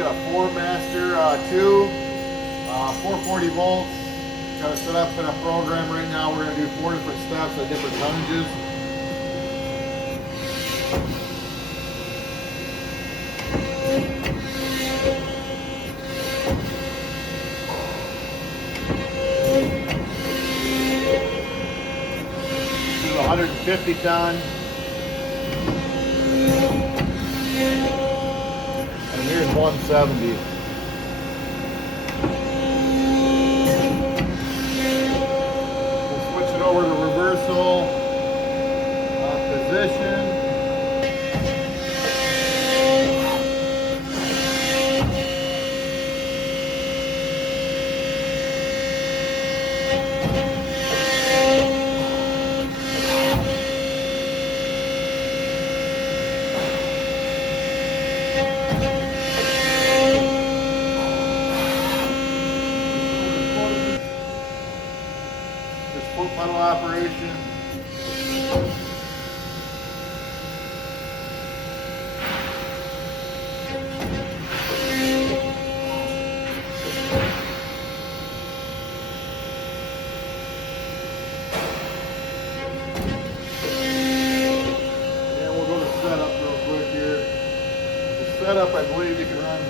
got a 4-master 2, 440 volts. Got it set up in a program right now. We're going to do 4 different steps at different tonnages. This is 150 ton. And here's 170. Over to reversal, position. Foot pedal operation. And we'll go to setup real quick here. The setup, I believe you can run.